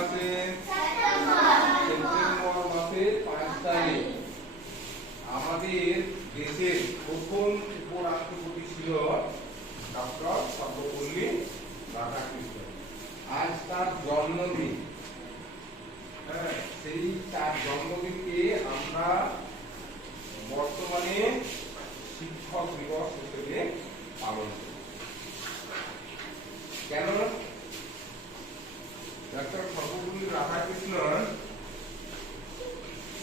মাসে? সেপ্টেম্বর মাসের 5 তারিখ আমাদের দেশের প্রথম উপরাষ্ট্রপতি ছিল ডক্টর সর্বপল্লী রাধাকৃষ্ণন। আজ তার জন্মদিন। সেই তার জন্মদিনকে আমরা বর্তমানে শিক্ষক দিবস হিসেবে পালন করি। কেন? ডক্টর সর্বপল্লী রাধাকৃষ্ণন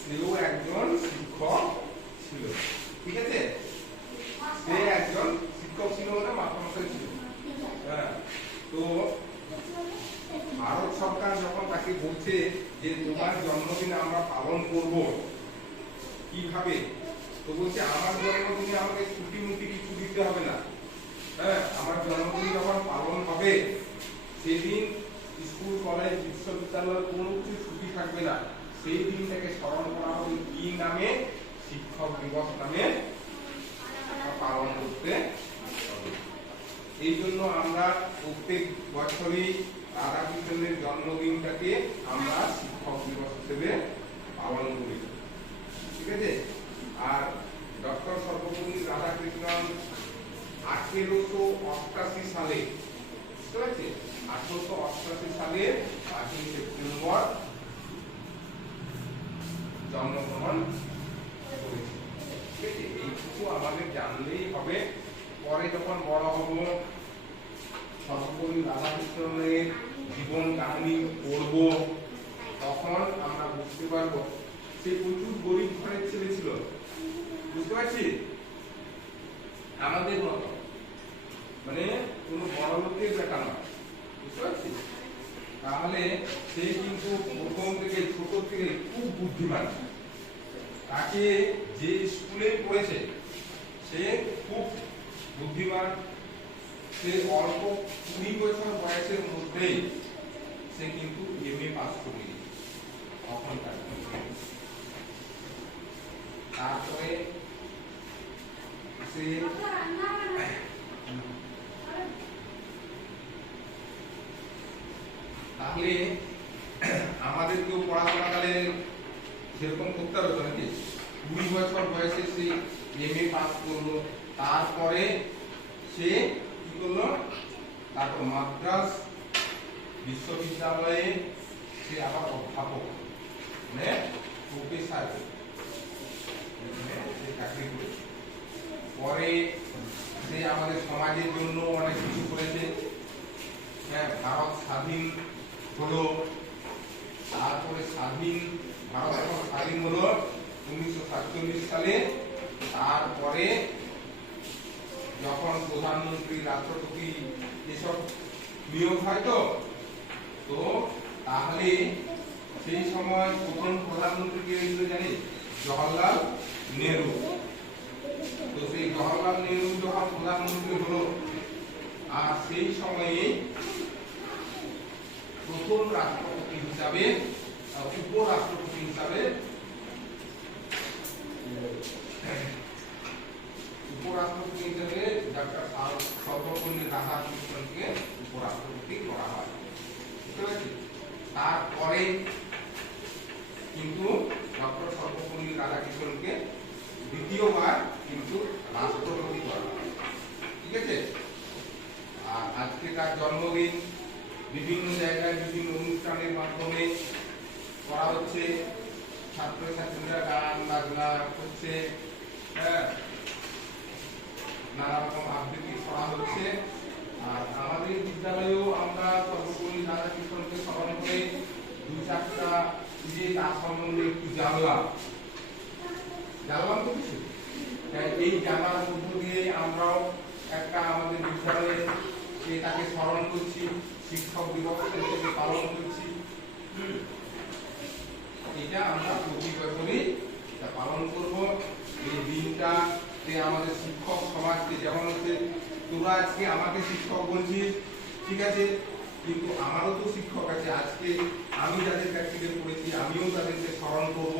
সেও একজন শিক্ষক ছিল, ঠিক আছে? সে একজন শিক্ষক ছিল বলে মাস্টারমশাই ছিল। তো ভারত সরকার যখন তাকে বলছে যে তোমার জন্মদিন আমরা পালন করব কিভাবে, তো বলছে আমার জন্মদিনে আমাকে ছুটি মুটি কিছু দিতে হবে না। আমার জন্মদিন যখন পালন হবে সেদিন স্কুল কলেজ বিশ্ববিদ্যালয় কোনো কিছু ছুটি থাকবে না। সেই দিনটাকে স্মরণ করা হবে কি নামে? শিক্ষক দিবস নামে পালন করতে হবে। এই জন্য আমরা প্রত্যেক বছরই রাধাকৃষ্ণনের জন্মদিনটাকে আমরা শিক্ষক দিবস হিসেবে পালন করি, ঠিক আছে? আর ডক্টর সর্বপল্লী রাধাকৃষ্ণন 1888 সালে, বুঝতে পারছি, 1888 সালে 5ই সেপ্টেম্বর জন্মগ্রহণ করেছে, ঠিক আছে? এইটুকু আমাদের জানলেই হবে। পরে যখন বড় হব সর্বপল্লী রাধাকৃষ্ণনের জীবন কাহিনী পড়ব তখন আমরা বুঝতে পারবো সে প্রচুর গরিব ঘরের ছেলে ছিল, বুঝতে পারছি? আমাদের মতো, মানে কোনো বড় লোকের বেটা নয়, বুঝতে পারছি? তাহলে সে কিন্তু প্রথম থেকে ছোট থেকে খুব বুদ্ধিমান। তাকে যে স্কুলে পড়েছে সে খুব বুদ্ধিমান। সে অল্প 20 বছর বয়সের মধ্যেই সে কিন্তু এমএ পাস করে তখনকার। তারপরে সে তাহলে আমাদেরকেও পড়াশোনাকালে সেরকম করতে হবে নাকি? 20 বছর বয়সে সে এমএ পাস করলো। তারপরে সে কি করলো? তারপর মাদ্রাস বিশ্ববিদ্যালয়ে সে আবার অধ্যাপক, মানে প্রফেসর চাকরি করেছে। পরে সে আমাদের সমাজের জন্য অনেক কিছু করেছে। ভারত স্বাধীন হলো, তারপরে ভারত যখন স্বাধীন হলো 1947 সালে, তারপরে যখন প্রধানমন্ত্রী রাষ্ট্রপতি এসব নিয়োগ হয় তো তাহলে সেই সময় প্রথম প্রধানমন্ত্রী কে হয়েছিল জানি? জওহরলাল নেহরু। তো সেই জওহরলাল নেহরু যখন প্রধানমন্ত্রী হলো আর সেই সময়ে প্রথম রাষ্ট্রপতি হিসাবে উপরাষ্ট্রপতি হিসাবে ডক্টর সর্বপল্লী রাধাকৃষ্ণনকে উপরাষ্ট্রপতি করা হয়, বুঝতে পারছি? তারপরে কিন্তু ডক্টর সর্বপল্লী রাধাকৃষ্ণনকে দ্বিতীয়বার কিন্তু রাষ্ট্রপতি করা হয়, ঠিক আছে? আর আজকে তার জন্মদিন বিভিন্ন জায়গায় বিভিন্ন অনুষ্ঠানের মাধ্যমে করা হচ্ছে। ছাত্রছাত্রীরা গান বাজনা করছে, নানা রকম আবৃত্তি করা হচ্ছে। আর আমাদের বিদ্যালয়েও আমরা সর্বপল্লী রাধাকৃষ্ণনকে স্মরণ করে 2-4টা যে তার সম্বন্ধে একটু জানলাম তো কিছু। এই জানার মধ্য দিয়ে আমরাও একটা আমাদের বিদ্যালয়ে তাকে স্মরণ করছি, শিক্ষক দিবস হিসেবে পালন করছি। এটা আমরা প্রতি বছরই পালন করব। এই দিনটা আমাদের শিক্ষক সমাজকে, যেমন হচ্ছে তোরা আজকে আমাকে শিক্ষক বলছিস, ঠিক আছে, কিন্তু আমারও তো শিক্ষক আছে। আজকে আমি যাদের কাছ থেকে পড়েছি আমিও তাদেরকে স্মরণ করব।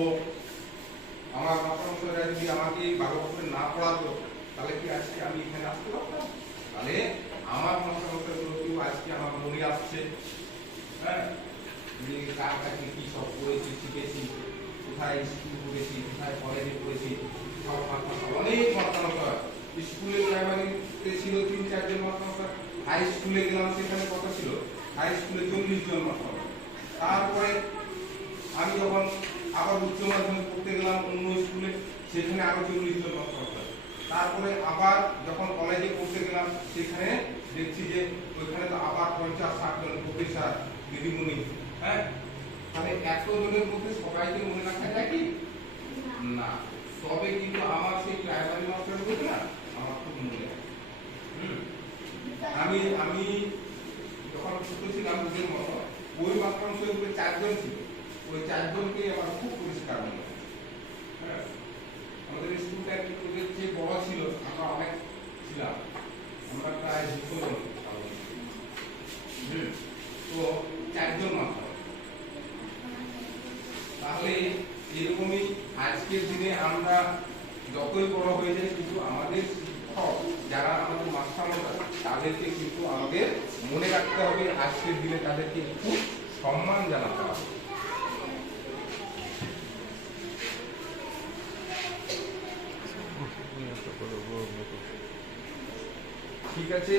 আমার মাস্টারমশাইরা যদি আমাকে ভালো করে না পড়াতো তাহলে কি আজকে আমি এখানে আসতে পারতাম? তাহলে আমার মাস্টারমশাইগুলোকেও আজকে আমার মনে আসছে। যে কার কাছে কি সব পড়েছি শিখেছি, কোথায় স্কুল করেছি, কোথায় কলেজে পড়েছি, সব অনেক মাস্টারমশাই। স্কুলে প্রাইমারিতে ছিল 3-4 জন মাস্টারমশাই, হাই স্কুলে গেলাম সেখানে কত ছিল, হাই স্কুলে 40 জন মাস্টারমশাই। তারপরে আমি যখন আবার উচ্চ মাধ্যমিক পড়তে গেলাম অন্য স্কুলে, সেখানে আরো 40 জন মাস্টারমশাই। তারপরে আবার যখন কলেজে পড়তে গেলাম সেখানে দেখছি যে ওইখানে তো আবার 50-60 জন প্রফেসর দিদিমণি। হ্যাঁ, তাহলে এত জনের মধ্যে সবাইকে মনে রাখা যায় কি না? তবে কিন্তু আমার সেই প্রাইমারি মাস্টার বলতে না আমার খুব মনে আছে। আমি আমি যখন ছোট ছিলাম ওদের মতো, ওই মাস্টারমশাই উপরে 4 জন ছিল, ওই 4 জনকে আমার খুব পরিষ্কার মনে আছে। হ্যাঁ, আমাদের স্কুলটা একটু ওদের চেয়ে বড় ছিল, আমরা অনেক ছিলাম, আমরা প্রায় 200 জন। তো 4 জন মাত্র। তাহলে এরকমই আজকের দিনে আমরা যতই বড় হয়ে যাই কিন্তু আমাদের শিক্ষক যারা আমাদের মাস্টারমশাই তাদেরকে কিন্তু আমাদের মনে রাখতে হবে, আজকের দিনে তাদেরকে একটু সম্মান জানাতে হবে। ঠিক আছে।